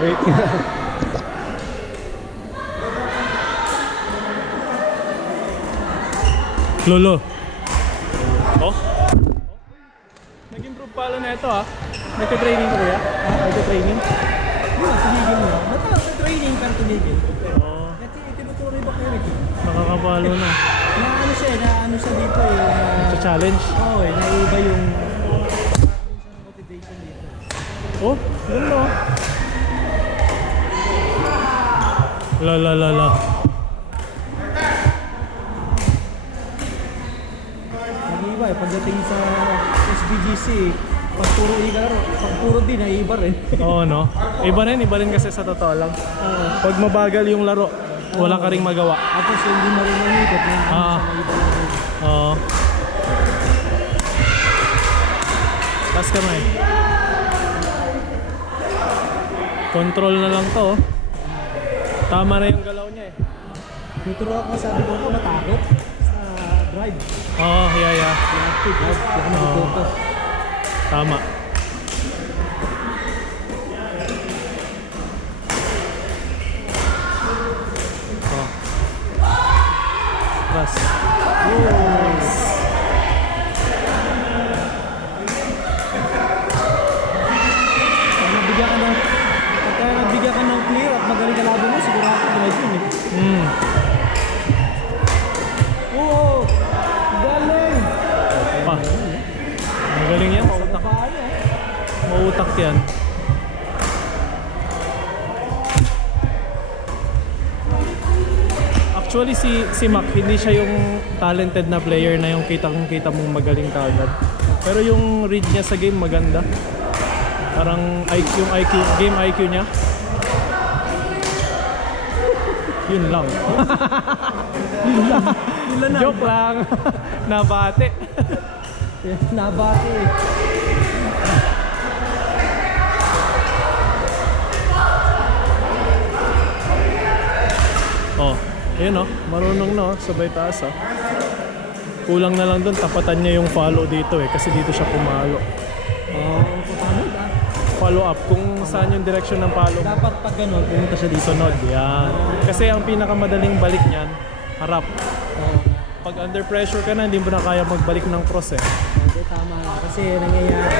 Wait. Lolo. Oh? Nag-improve pala na ito ah. Nagka-training ko kuya? Nagka-training? Yun, tumigil mo. Nagka-training pero tumigil. Oo. Kasi itinuturo yung Eric. Nakakapalo na. Naano siya dito yung... Sa challenge? Oo naiba yung... motivation dito. Oh, ganda oh. La. Nag-iba pagdating sa SBGC, pag puro ikalaro, pag puro din, naiba rin. Oo no? Iba rin kasi sa totoo lang. Pag mabagal yung laro, wala ka ring magawa. Tapos hindi mo rin umikot na naiba na rin. Oo. Taas kamay. Control na lang to. Tama na yung galaw niya eh. Tuturo ako, sabi ko matakot sa drive. Oo, yeah. Lahat to drive, kaya natututo. Tama. Oh. Press. Yes. Pagka nabigyan ka ng clear at magaling ka labo mo, siguro ako drive yun eh. Oo! Galing! Pa. Magaling yan. Mautak. Mautak yan. Actually si Mac, hindi siya yung talented na player na yung kita mong magaling kagad. Pero yung read niya sa game maganda. Parang game IQ niya. Yun lang. Yun lang. Joke lang. Nabate. Nabati eh. Oh, ayun oh, marunong no, sabay taas ah. Kulang na lang doon, tapatan niya yung follow dito eh, kasi dito siya pumalo. Paano ba? Follow up, kung saan yung direction ng follow. Dapat pag gano'n, pumunta siya dito. Sunod, yan. Kasi ang pinakamadaling balik niyan, harap. Pag under pressure ka na, hindi mo na kaya magbalik ng cross eh. Hindi, tama na. Kasi nangyayari.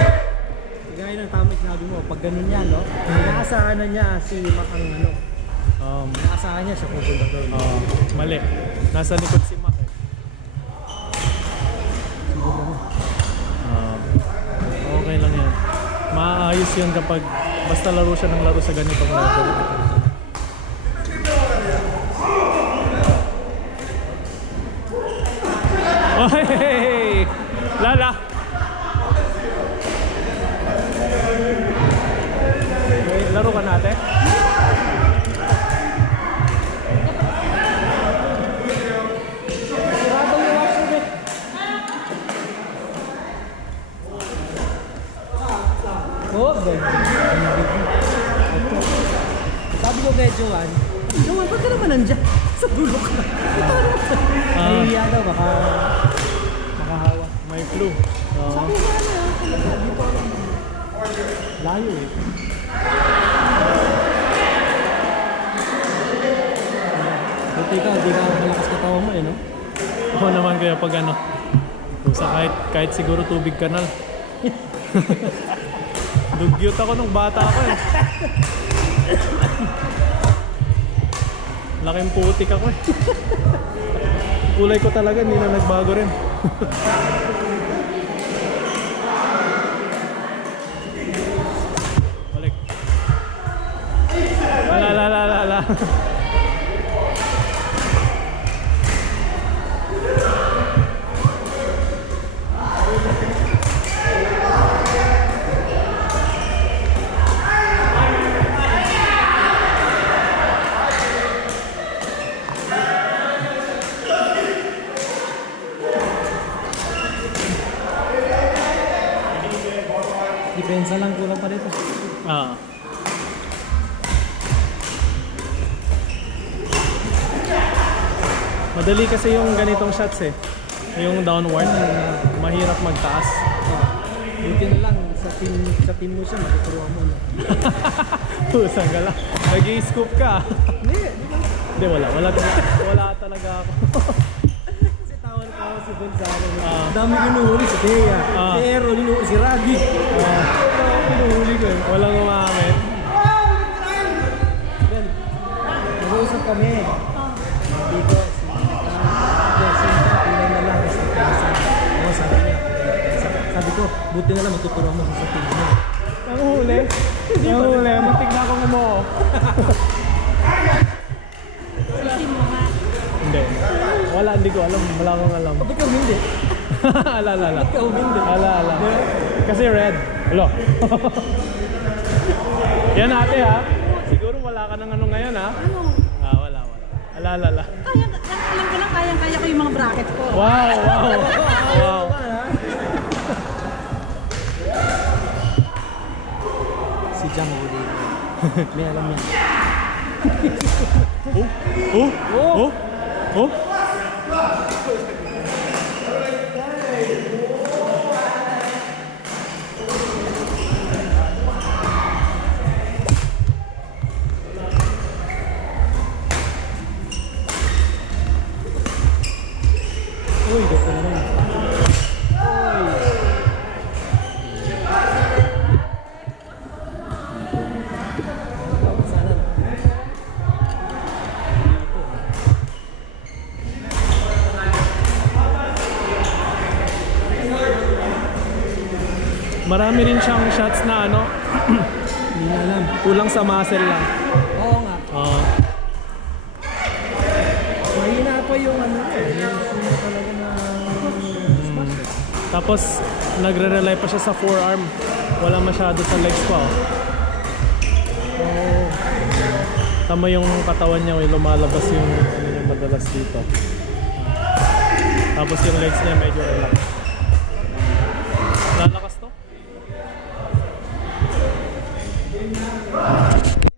Gaya ng tama sinabi mo, pag gano'n yan, no? Inaasahan na niya si Mac ang ano. Inaasahan niya siya pupunta doon. Mali. Nasa likod si Mac eh. Okay lang yan. Maayos yan kapag basta laro siya ng laro sa ganitong level. Hey! Lala! Okay, laro ka natin? Sabi ko kay Joanne, ba't ka naman nandiyan? Sa dulo ka. Nahihiya daw, baka makahawa. May flu. Sabi ko dito lang. Layo eh. Buti ka, di ka malakas katawa mo eh, no? Ako naman kaya pag ano, sa kahit siguro tubig kanal. Dugyot ako nung bata ako eh. Laking putik ako eh. Kulay ko talaga, hindi na nagbago rin. Balik. La. Depensa lang kulang pa dito. Madali kasi yung ganitong shots eh. Yung downward, mahirap magtaas. Buti na lang sa team mo siya, matuturuan mo. No? Pusang ka lang. Nag-i-scoop ka. Hindi, di ba? Hindi, wala talaga ako. Kasi tawa na tawa si Don sa akin. Ah. Dami hinuhuli si Thea, Ah. si Aaron, hinuhuli si Raggy. Hinuhuli ko eh. Walang umamin. Then, nag-uusap kami. Sabi ko, pinay na lang sa klasa. Oo, sabi niya. Sabi ko, buti na lang matuturuan mo sa team mo. Ang huli. Ang huli. Muntik na akong umuo. Hindi. Wala, hindi ko alam. Wala akong alam. Ba't ka humindi? Ala. Ba't ka humindi? Ala. Kasi red. Hello. Yan ate ha. Siguro wala ka ng ano ngayon ha. Ano? Wala. Ala. Kaya, alam ko lang, kaya ko yung mga bracket ko. Wow. Si Jang huli. May alam yan. Oh. Uy, dito na lang. Sana. Marami rin siyang shots na ano. Hindi na alam. Kulang sa muscle lang. Oo nga. Mahina pa yung ano yung talaga na smash. Tapos nagre-rely pa siya sa forearm. Wala masyado sa legs pa. Oo. Tama yung katawan niya, lumalabas yung ano niya madalas dito. Tapos yung legs niya medyo relax.